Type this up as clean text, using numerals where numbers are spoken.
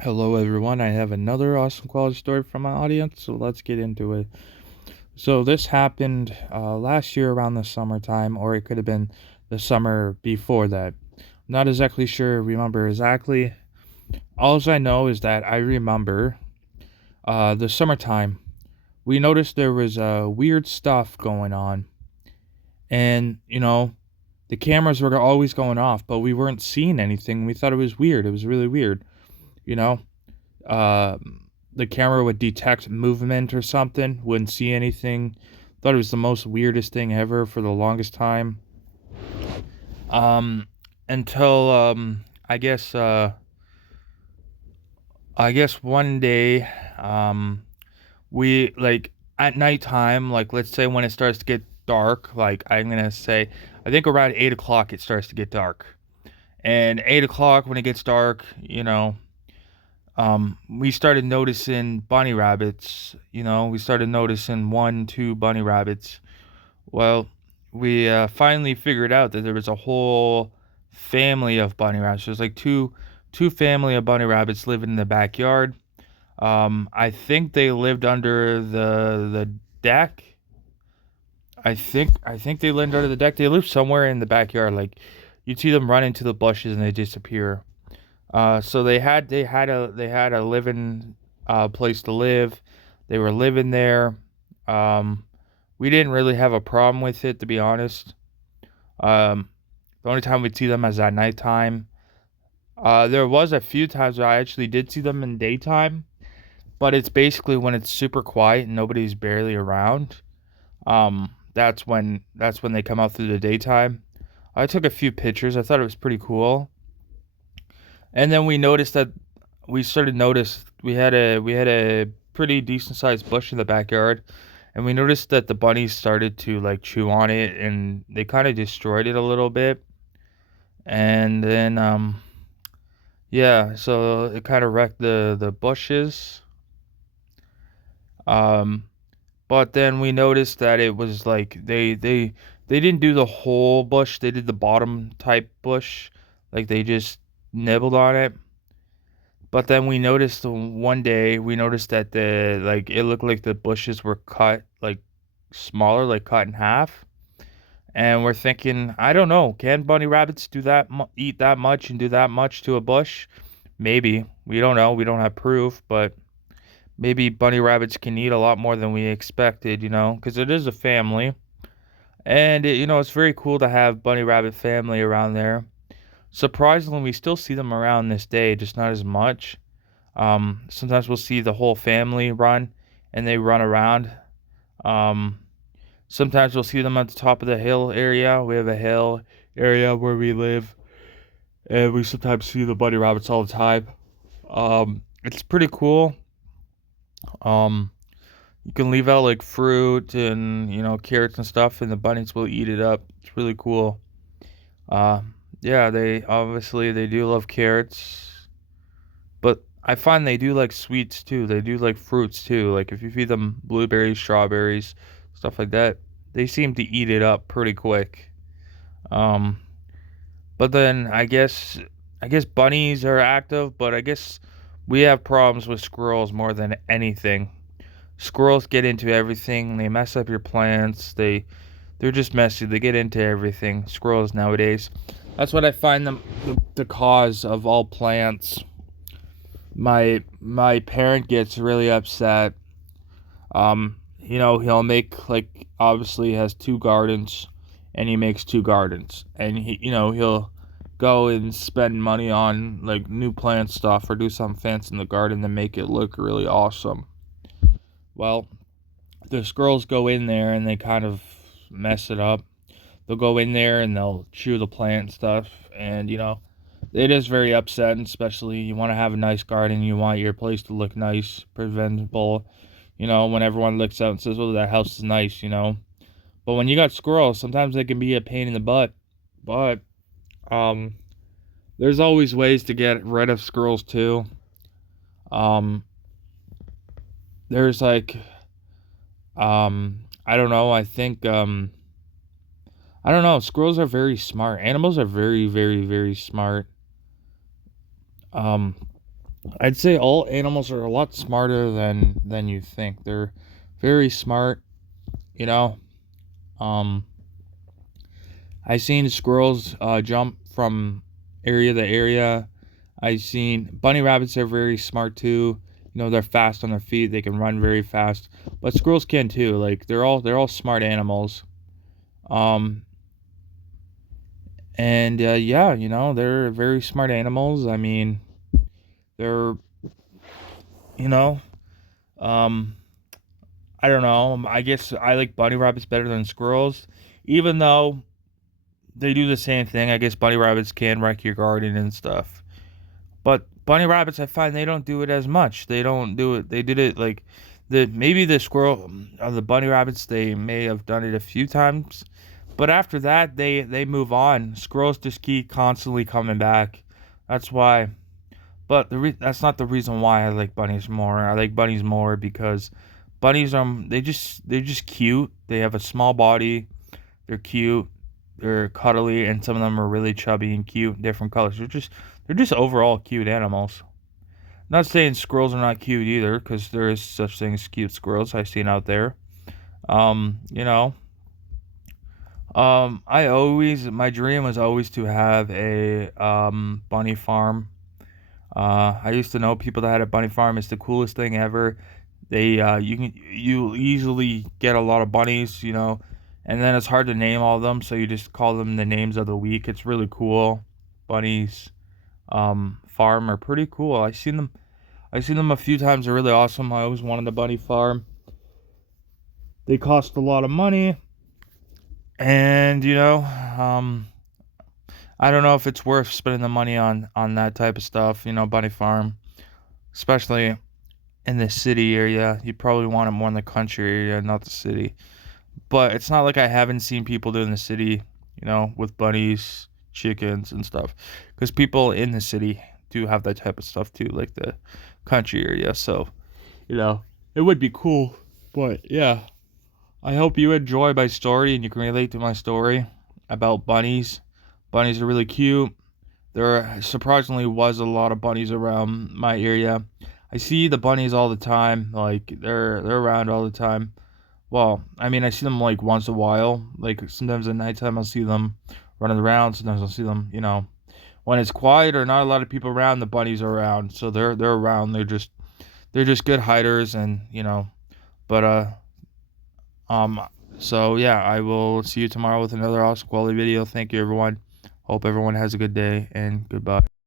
Hello, everyone. I have another awesome quality story from my audience, so let's get into it. So, this happened last year around the summertime, or it could have been the summer before that. Not exactly sure, remember exactly. All I know is that I remember the summertime. We noticed there was weird stuff going on, and the cameras were always going off, but we weren't seeing anything. We thought it was weird. It was really weird, you know. uh, the camera would detect movement or something, wouldn't see anything. Thought it was the most weirdest thing ever for the longest time. Um, until I guess one day, we like at nighttime, like let's say when it starts to get dark, like I'm gonna say, I think around 8 o'clock it starts to get dark. And 8 o'clock when it gets dark, we started noticing bunny rabbits. We started noticing one, two bunny rabbits. Well, we finally figured out that there was a whole family of bunny rabbits. There's like two family of bunny rabbits living in the backyard. I think they lived under the deck. I think they lived under the deck. They lived somewhere in the backyard. Like you'd see them run into the bushes and they disappear. So they had a living place to live. They were living there. Um, we didn't really have a problem with it, to be honest. Um, the only time we'd see them is at nighttime. There was a few times where I actually did see them in daytime, but it's basically when it's super quiet and nobody's barely around. That's when they come out through the daytime. I took a few pictures. I thought it was pretty cool. And then we started notice we had a pretty decent sized bush in the backyard, and we noticed that the bunnies started to like chew on it, and they kind of destroyed it a little bit. And then yeah, so it kind of wrecked the bushes. Um, but then we noticed that it was like they didn't do the whole bush; they did the bottom type bush, like they just nibbled on it. But then we noticed one day we noticed that the like it looked like the bushes were cut like smaller, like cut in half. And we're thinking, I don't know, can bunny rabbits do that, eat that much and do that much to a bush? Maybe. We don't know. We don't have proof, but maybe bunny rabbits can eat a lot more than we expected, because it is a family. And it's very cool to have bunny rabbit family around there. Surprisingly, we still see them around this day, just not as much. Sometimes we'll see the whole family run and they run around. Um, Sometimes we'll see them at the top of the hill area. We have a hill area where we live, and we sometimes see the bunny rabbits all the time. It's pretty cool. Um, you can leave out like fruit and carrots and stuff, and the bunnies will eat it up. It's really cool. Uh, yeah, they do love carrots. But I find they do like sweets too. They do like fruits too. Like if you feed them blueberries, strawberries, stuff like that, they seem to eat it up pretty quick. Um, but then I guess bunnies are active, but I guess we have problems with squirrels more than anything. Squirrels get into everything. They mess up your plants. They're just messy. They get into everything. Squirrels nowadays. That's what I find the cause of all plants. My parent gets really upset. He'll make like obviously he has two gardens and he makes two gardens. And he'll go and spend money on like new plant stuff or do something fancy in the garden to make it look really awesome. Well, the squirrels go in there and they kind of mess it up. They'll go in there and they'll chew the plant stuff, and it is very upsetting. Especially you want to have a nice garden, you want your place to look nice, presentable. When everyone looks out and says, "Oh, that house is nice," But when you got squirrels, sometimes they can be a pain in the butt. But um, there's always ways to get rid of squirrels too. Um, there's like I don't know. I don't know. Squirrels are very smart. Animals are very, very, very smart. Um, I'd say all animals are a lot smarter than you think. They're very smart, you know. Um, I seen squirrels jump from area to area. I seen bunny rabbits are very smart too. You know, they're fast on their feet. They can run very fast. But squirrels can too. Like they're all smart animals. Um, and yeah, you know, they're very smart animals. I mean, they're you know, um, I don't know. I guess I like bunny rabbits better than squirrels, even though they do the same thing. I guess bunny rabbits can wreck your garden and stuff. But bunny rabbits, I find they don't do it as much. They don't do it. They did it like the squirrel or the bunny rabbits. They may have done it a few times, but after that, they move on. Squirrels just keep constantly coming back. That's why. But that's not the reason why I like bunnies more. I like bunnies more because bunnies they're just cute. They have a small body. They're cute. They're cuddly, and some of them are really chubby and cute, different colors. They're just overall cute animals. Not saying squirrels are not cute either, because there is such thing as cute squirrels I've seen out there. You know, my dream was always to have a bunny farm. I used to know people that had a bunny farm. It's the coolest thing ever. You easily get a lot of bunnies, you know, and then it's hard to name all of them, so you just call them the names of the week. It's really cool. Bunnies farm are pretty cool. I've seen them a few times. They're really awesome. I always wanted a bunny farm. They cost a lot of money, and I don't know if it's worth spending the money on that type of stuff. You know, bunny farm, especially in the city area. You probably want it more in the country area, not the city. But it's not like I haven't seen people do in the city, with bunnies, chickens, and stuff. Because people in the city do have that type of stuff too, like the country area. So, it would be cool. But yeah, I hope you enjoy my story and you can relate to my story about bunnies. Bunnies are really cute. There surprisingly was a lot of bunnies around my area. I see the bunnies all the time. Like they're around all the time. Well, I mean, I see them like once a while. Like sometimes at nighttime, I'll see them running around. Sometimes I'll see them, when it's quiet or not a lot of people around. The bunnies are around, so they're around. They're just good hiders, and But um, so yeah, I will see you tomorrow with another awesome quality video. Thank you, everyone. Hope everyone has a good day, and goodbye.